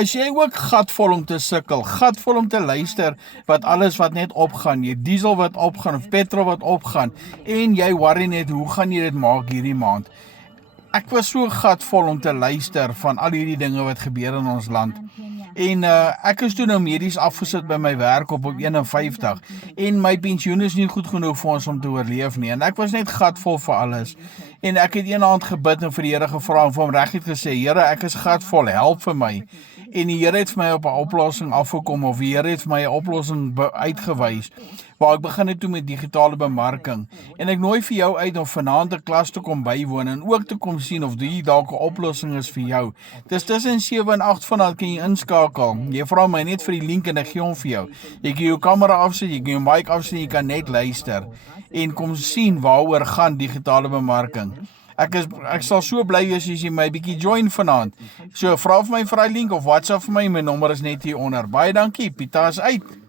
As jy ook gatvol om te sukkel, gatvol om te luister wat alles wat net opgaan, jy diesel wat opgaan of petrol wat opgaan en jy worry net hoe gaan jy dit maak hierdie maand. Ek was so gatvol om te luister van al hierdie dinge wat gebeur in ons land. En ek is toe nou medies afgesit by my werk op 51 en my pensioen is nie goed genoeg vir ons om te oorleef nie. En ek was net gatvol vir alles. En ek het een aand gebid en vir die Here gevra en vir hom reguit gesê, Here, ek is gatvol, help vir my. En die Here het vir my op 'n oplossing afgekom of die Here het vir my 'n oplossing uitgewys waar ek begin het toe met digitale bemarking. En ek nooi vir jou uit om vanaand 'n klas te kom bywoon en ook te kom sien of die dalk 'n oplossing is vir jou. Dis tussen 7 en 8 vanaand kan jy inskakel. Jy vra my net vir die link en ek gee hom vir jou. Jy kan jou kamera afsit, jy kan jou mic afsit, jy kan net luister en kom sien waaroor gaan digitale bemarking. Ek sal so bly wees as jy my bietjie join vanaand. So vra vir my vir daai link of WhatsApp vir my nommer is net hier onder. Baie dankie, Pieter is uit.